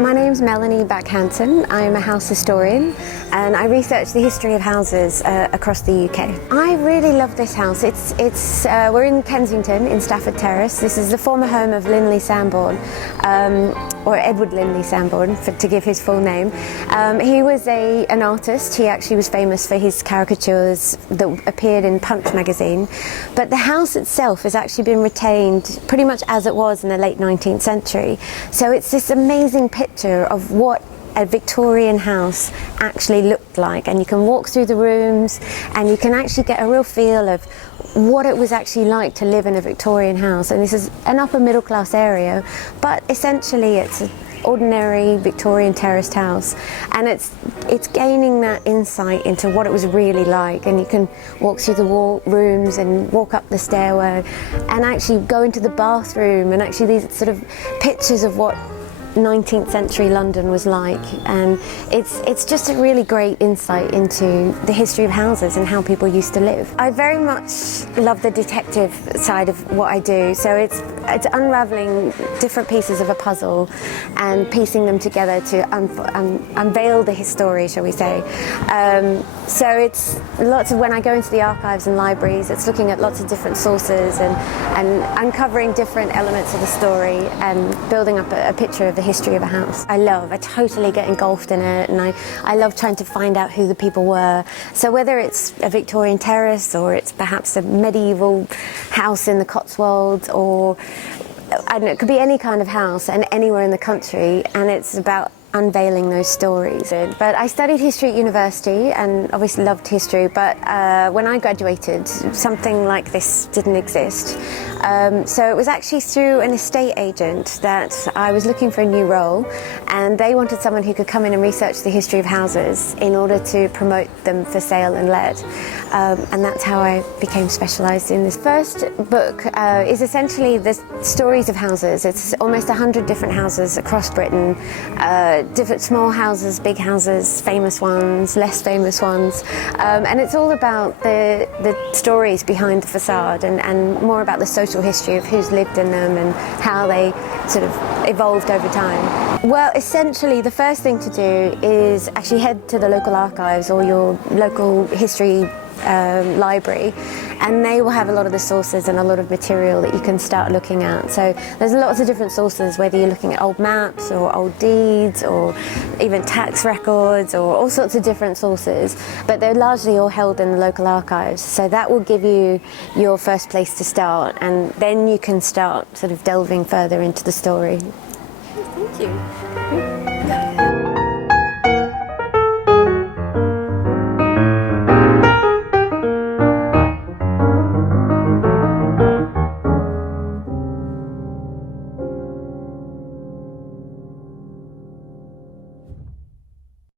My name's Melanie Backe-Hansen. I'm a house historian and I research the history of houses across the UK. I really love this house. We're in Kensington in Stafford Terrace. This is the former home of Linley Sambourne, or Edward Linley Sambourne, to give his full name. He was an artist. He actually was famous for his caricatures that appeared in Punch magazine. But the house itself has actually been retained pretty much as it was in the late 19th century. So it's this amazing picture of what a Victorian house actually looked like, and you can walk through the rooms and you can actually get a real feel of what it was actually like to live in a Victorian house. And this is an upper middle class area, but essentially it's an ordinary Victorian terraced house, and it's gaining that insight into what it was really like. And you can walk through the rooms and walk up the stairway and actually go into the bathroom, and actually these sort of pictures of what 19th century London was like, and it's just a really great insight into the history of houses and how people used to live. I very much love the detective side of what I do, so it's unravelling different pieces of a puzzle and piecing them together to unveil the story, shall we say. So it's lots of, when I go into the archives and libraries, it's looking at lots of different sources and uncovering different elements of the story and building up a picture of the history of a house. I totally get engulfed in it, and I love trying to find out who the people were. So whether it's a Victorian terrace or it's perhaps a medieval house in the Cotswolds, or I don't know, it could be any kind of house and anywhere in the country, and it's about unveiling those stories. But I studied history at university and obviously loved history, but when I graduated, something like this didn't exist. So it was actually through an estate agent that I was looking for a new role, and they wanted someone who could come in and research the history of houses in order to promote them for sale and let. And that's how I became specialised in this. First book is essentially the stories of houses. It's almost 100 different houses across Britain, different small houses, big houses, famous ones, less famous ones, and it's all about the stories behind the facade and more about the social history of who's lived in them and how they sort of evolved over time. Well, essentially the first thing to do is actually head to the local archives or your local history library, and they will have a lot of the sources and a lot of material that you can start looking at. So there's lots of different sources, whether you're looking at old maps or old deeds or even tax records or all sorts of different sources, but they're largely all held in the local archives. So that will give you your first place to start, and then you can start sort of delving further into the story. Thank you.